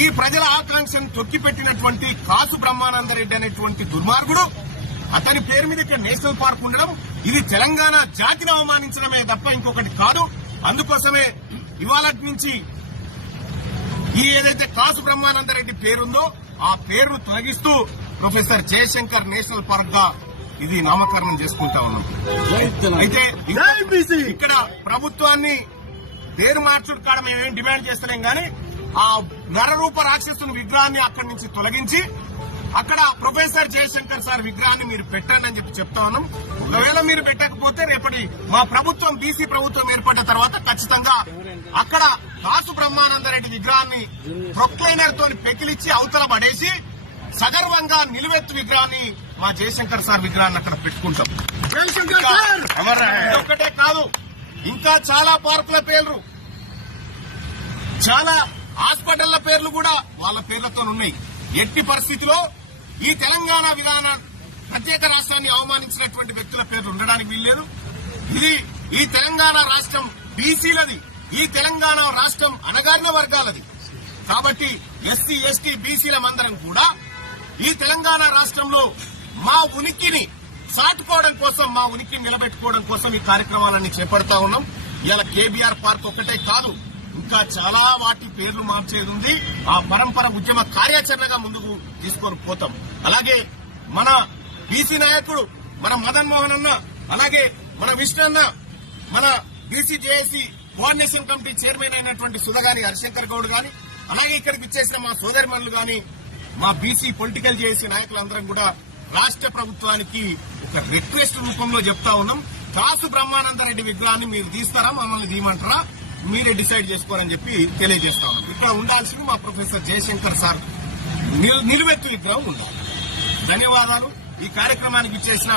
ఈ ప్రజల ఆకాంక్షను తొక్కిపెట్టినటువంటి కాసు బ్రహ్మానందరెడ్డి అనేటువంటి దుర్మార్గుడు, అతని పేరు మీద ఇక్కడ నేషనల్ పార్క్ ఉండడం ఇది తెలంగాణ జాతిని అవమానించడమే తప్ప ఇంకొకటి కాదు. అందుకోసమే ఇవాళ నుంచి ఈ ఏదైతే కాసు బ్రహ్మానందరెడ్డి పేరుందో ఆ పేరును తొలగిస్తూ ప్రొఫెసర్ జయశంకర్ నేషనల్ పార్క్ గా ఇది నామకరణం చేసుకుంటా ఉన్నాం. అయితే ఇక్కడ ప్రభుత్వాన్ని పేరు మార్చుడు కాడ మేమేం డిమాండ్ చేస్తలేం గానీ ఆ నరరూప రాక్షసుని విగ్రహాన్ని అక్కడి నుంచి తొలగించి అక్కడ ప్రొఫెసర్ జయశంకర్ సార్ విగ్రహాన్ని మీరు పెట్టండి అని చెప్తా ఉన్నాం. ఒకవేళ మీరు పెట్టకపోతే రేపటి మా ప్రభుత్వం బీసీ ప్రభుత్వం ఏర్పడ్డ తర్వాత ఖచ్చితంగా అక్కడ కాసు బ్రహ్మానందరెడ్డి విగ్రహాన్ని ప్రొక్లైనర్ తోని పెకిలిచ్చి అవతల పడేసి సగర్వంగా నిలువెత్తు విగ్రహాన్ని మా జయశంకర్ సార్ విగ్రహాన్ని అక్కడ పెట్టుకుంటాం. ఒక్కటే కాదు, ఇంకా చాలా పార్కుల పేర్లు, చాలా హాస్పిటళ్ల పేర్లు కూడా వాళ్ళ పేర్లతో ఉన్నాయి. ఎట్టి పరిస్థితిలో ఈ తెలంగాణ విధాన ప్రత్యేక రాష్ట్రాన్ని అవమానించినటువంటి వ్యక్తుల పేర్లు ఉండడానికి వీల్లేదు. ఇది ఈ తెలంగాణ రాష్ట్రం బీసీలది, ఈ తెలంగాణ రాష్ట్రం అణగారిన వర్గాలది. కాబట్టి ఎస్సీ ఎస్టీ బీసీల మందరం కూడా ఈ తెలంగాణ రాష్ట్రంలో మా ఉనికిని చాటుకోవడం కోసం, మా ఉనికిని నిలబెట్టుకోవడం కోసం ఈ కార్యక్రమాలన్నీ చేపడతా ఉన్నాం. ఇలా కేబీఆర్ పార్క్ ఒక్కటే కాదు, ఇంకా చాలా వాటి పేర్లు మార్చేది ఉంది. ఆ పరంపర ఉద్యమ కార్యాచరణగా ముందుకు తీసుకొని పోతాం. అలాగే మన బీసీ నాయకుడు మన మదన్ మోహన్ అన్న, అలాగే మన విష్ణు అన్న, మన BC JAC coordination committee chairman అయినటువంటి సుధగాని హరిశంకర్ గౌడ్ గాని, అలాగే ఇక్కడికి ఇచ్చేసిన మా సోదరిమణులు గాని, మా బీసీ పొలిటికల్ జేఏసీ నాయకులందరం కూడా రాష్ట్ర ప్రభుత్వానికి ఒక రిక్వెస్ట్ రూపంలో చెప్తా ఉన్నాం. కాసు బ్రహ్మానందరెడ్డి విగ్రహాన్ని మీరు తీస్తారా, మమ్మల్ని తీయమంటారా, మీరే డిసైడ్ చేసుకోవాలని చెప్పి తెలియజేస్తా ఉన్నాం. ఇక్కడ ఉండాల్సింది మా ప్రొఫెసర్ జయశంకర్ సార్ నిలువెత్తు విగ్రహం ఉండాలి. ధన్యవాదాలు. ఈ కార్యక్రమానికి ఇచ్చేసిన